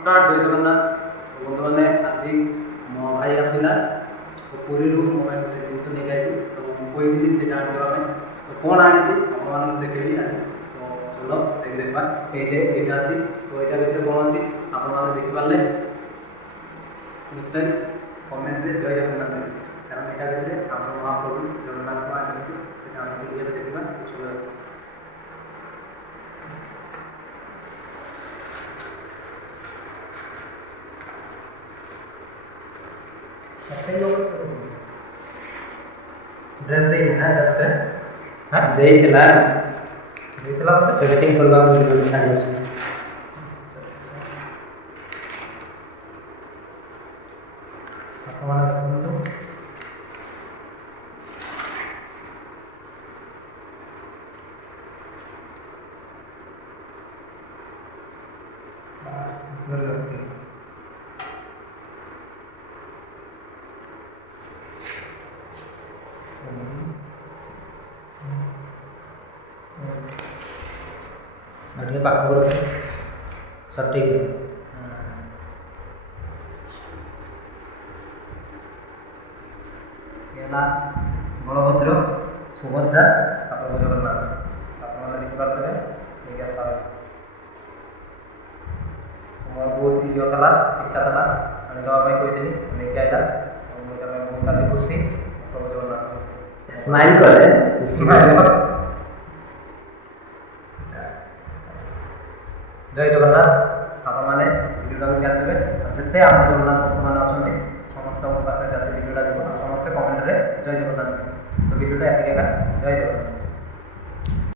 ଉତ୍କଳ ଦୁଇ ଜଗନ୍ନାଥ ବନ୍ଧୁମାନେ ଆଜି ମୋ ଭାଇ ଆସିଲା ପୁରୀରୁ ମୋ ପାଇଁ ଗୋଟେ ଜିନିଷ ନେଇକି ଆଇଛି ତ ମୁଁ କହିଥିଲି ସେଇଟା ଆଣିଦେବା ପାଇଁ ତ କ'ଣ ଆଣିଛି ଆପଣମାନଙ୍କୁ ଦେଖେଇବି ଆଜି ତ ଭଲ ଦେଖି ଦେଖିବା ଏଇ ଯେ ଏଇଟା ଅଛି ତ ଏଇଟା ଭିତରେ କ'ଣ ଅଛି ଆପଣମାନେ ଦେଖିପାରିଲେ ନିଶ୍ଚୟ କମେଣ୍ଟରେ ଜୟ ଜଗନ୍ନାଥ କାରଣ ଏଇଟା ଭିତରେ ଆମର ମହାପ୍ରଭୁ ಡ್ರೆಸ್ ದೇನಾ ಡಾಕ್ಟರ್ ಹಾ ಜೈತಲ ಜೈತಲ ಅಂತ ಕಟಿಂಗ್ ಕೊಲ್ವಾ ಅಂತ ಚಾನ್ಸ್ Gracias. అన్నీ పక్కకు సర్టికి ఎలా বলভদ্র সুভদ্রা আপনার জগন্নাথ আপনারা লিখবার করে নিয়ে আসা হয়েছে আমার বহুত ইয়ে থালা ইচ্ছা থালা আমি তোমার ভাই কই দিলি নিয়ে আইলা আমি বহুত কাজে খুশি প্রভু জগন্নাথ স্মাইল করে স্মাইল জয় জগন্নাথ ଆପଣମାନେ ଭିଡ଼ିଓଟାକୁ ସେୟାର ଦେବେ ଆଉ ଯେତେ ଆମ ଜଗନ୍ନାଥ ଭକ୍ତମାନେ ଅଛନ୍ତି ସମସ୍ତଙ୍କ ପାଖରେ ଯାতে ଭିଡ଼ିଓଟା ଯିବ ସମସ୍ତେ କମେଣ୍ଟରେ ଜୟ ଜଗନ୍ନାଥ ତ ଭିଡ଼ିଓଟା ଏତିକି ଏକା ଜୟ ଜଗନ୍ନାଥ